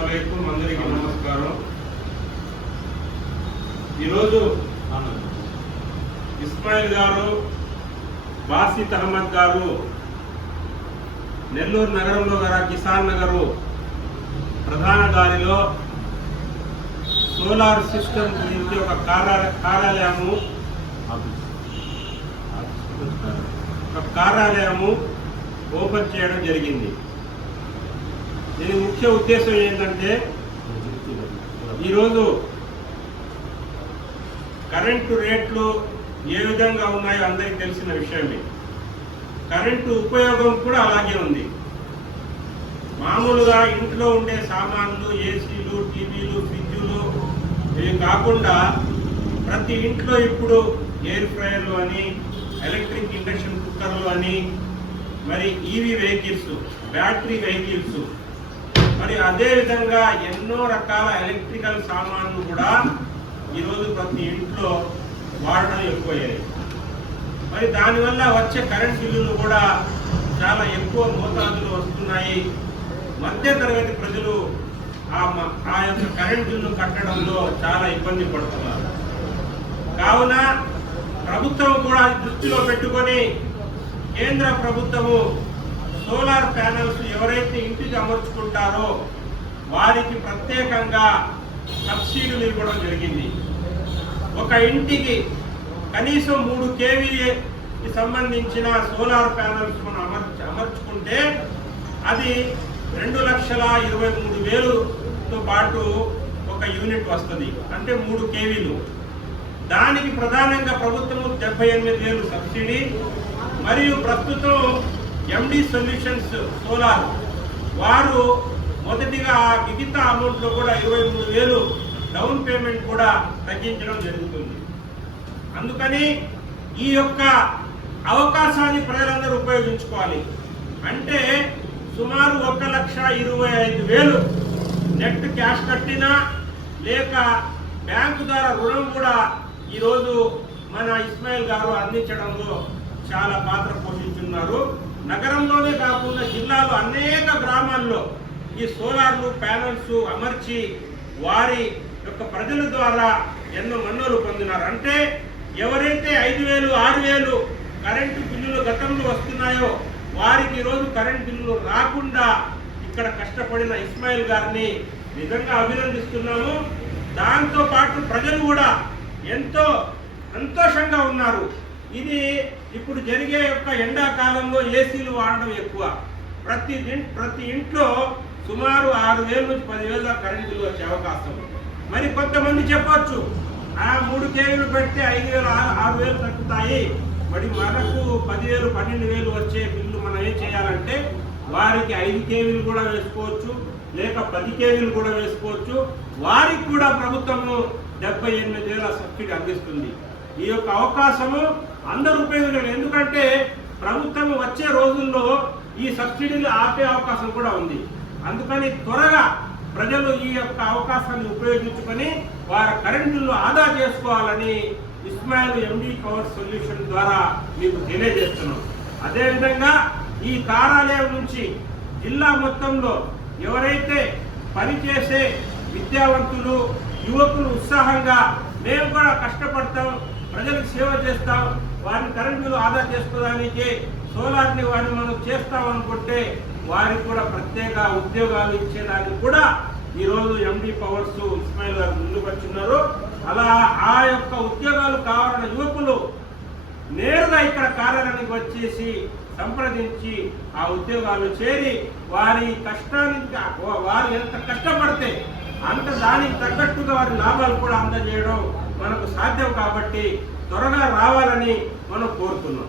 అస్సలాముఅలైకుం, అందరికీ నమస్కారం. ఈరోజు ఇస్మాయిల్ గారు, బాసిత్ అహ్మద్ గారు నెల్లూరు నగరంలో గల కిసాన్ నగరు ప్రధాన దారిలో సోలార్ సిస్టమ్ గురించి ఒక కార్యాలయము ఓపెన్ చేయడం జరిగింది. దీని ముఖ్య ఉద్దేశం ఏంటంటే, ఈరోజు కరెంటు రేట్లు ఏ విధంగా ఉన్నాయో అందరికీ తెలిసిన విషయమే. కరెంటు ఉపయోగం కూడా అలాగే ఉంది. మామూలుగా ఇంట్లో ఉండే సామాన్లు, ఏసీలు, టీవీలు, ఫ్రిడ్జులు ఇవి కాకుండా ప్రతి ఇంట్లో ఇప్పుడు ఎయిర్ ఫ్రైయర్లు అని, ఎలక్ట్రిక్ ఇండక్షన్ కుక్కర్లు అని, మరి ఈవీ వెహికల్స్, బ్యాటరీ వెహికల్స్, మరి అదేవిధంగా ఎన్నో రకాల ఎలక్ట్రికల్ సామాన్లు కూడా ఈరోజు ప్రతి ఇంట్లో వాడడం ఎక్కువయ్యాయి. మరి దానివల్ల వచ్చే కరెంట్ బిల్లులు కూడా చాలా ఎక్కువ మోతాదులో వస్తున్నాయి. మధ్యతరగతి ప్రజలు ఆ యొక్క కరెంట్ బిల్లు కట్టడంలో చాలా ఇబ్బంది పడుతున్నారు. కావున ప్రభుత్వం కూడా దృష్టిలో పెట్టుకొని కేంద్ర ప్రభుత్వము సోలార్ ప్యానల్స్ ఎవరైతే ఇంటికి అమర్చుకుంటారో వారికి ప్రత్యేకంగా సబ్సిడీలు ఇవ్వడం జరిగింది. ఒక ఇంటికి కనీసం 3 kVకి సంబంధించిన సోలార్ ప్యానల్స్ మనం అమర్చుకుంటే అది 2,23,000తో పాటు ఒక యూనిట్ వస్తుంది, అంటే 3 kVలు. దానికి ప్రధానంగా ప్రభుత్వం 78,000 సబ్సిడీ, మరియు ప్రస్తుతం ఎండి సొల్యూషన్స్ సోలార్ వారు మొదటిగా మిగతా అమౌంట్లో కూడా 23,000 డౌన్ పేమెంట్ కూడా తగ్గించడం జరుగుతుంది. అందుకని ఈ యొక్క అవకాశాన్ని ప్రజలందరూ ఉపయోగించుకోవాలి. అంటే సుమారు 1,25,000 నెట్ క్యాష్ కట్టినా లేక బ్యాంకు ద్వారా రుణం కూడా ఈరోజు మన ఇస్మాయిల్ గారు అందించడంలో చాలా పాత్ర పోషించున్నారు. నగరంలోనే కాకుండా జిల్లాలో అనేక గ్రామాల్లో ఈ సోలార్లు ప్యానల్స్ అమర్చి వారి యొక్క ప్రజల ద్వారా ఎన్నో మన్నోలు పొందినారు. అంటే ఎవరైతే 5,000, 6,000 కరెంటు బిల్లులు గతంలో వస్తున్నాయో వారికి ఈరోజు కరెంటు బిల్లులు రాకుండా ఇక్కడ కష్టపడిన ఇస్మాయిల్ గారిని నిజంగా అభినందిస్తున్నాము. దాంతో పాటు ప్రజలు కూడా ఎంతో సంతోషంగా ఉన్నారు. ఇది ఇప్పుడు జరిగే యొక్క ఎండాకాలంలో ఏసీలు వాడడం ఎక్కువ. ప్రతి ఇంట్లో సుమారు 6,000 నుంచి 10,000 దాకా కరెంట్ బిల్లు వచ్చే అవకాశం. మరి కొంతమంది చెప్పొచ్చు, 3 kVలు పెడితే 5,000, 6,000 తగ్గుతాయి, మరి మనకు 10,000, 12,000 వచ్చే బిల్లు మనం ఏం చేయాలంటే వారికి 5 kVలు కూడా వేసుకోవచ్చు, లేక 10 kVలు కూడా వేసుకోవచ్చు. వారికి కూడా ప్రభుత్వము 78,000 సబ్సిడీ అందిస్తుంది. ఈ యొక్క అవకాశము అందరూ ఉపయోగించాలి. ఎందుకంటే ప్రభుత్వం వచ్చే రోజుల్లో ఈ సబ్సిడీలు ఆపే అవకాశం కూడా ఉంది. అందుకని త్వరగా ప్రజలు ఈ యొక్క అవకాశాన్ని ఉపయోగించుకొని వారి కరెంట్ బిల్లు ఆదా చేసుకోవాలని ఇస్మాయిల్ ఎండి పవర్ సొల్యూషన్ ద్వారా మీకు తెలియజేస్తున్నాం. అదేవిధంగా ఈ కార్యాలయం నుంచి జిల్లా మొత్తంలో ఎవరైతే పనిచేసే విద్యావంతులు, యువకులు ఉత్సాహంగా మేము కూడా కష్టపడతాం, ప్రజలకు సేవ చేస్తాం, వారిని కరెంట్ బిల్లు ఆదా చేసుకోవడానికి సోలార్ని వారిని మనం చేస్తామనుకుంటే వారికి కూడా ప్రత్యేక ఉద్యోగాలు ఇచ్చేదానికి కూడా ఈరోజు ఎండి పవర్స్ ఇస్మాయిల్ గారు ముందుకొచ్చున్నారు. అలా ఆ యొక్క ఉద్యోగాలు కావాలన్న యువకులు నేరుగా ఇక్కడ కార్యాలయానికి వచ్చేసి సంప్రదించి ఆ ఉద్యోగాలు చేరి వారి కష్టానికి వారు ఎంత కష్టపడితే అంత దానికి తగ్గట్టుగా వారి లాభాలు కూడా అందజేయడం మనకు సాధ్యం. కాబట్టి త్వరగా రావాలని మనం కోరుతున్నాం.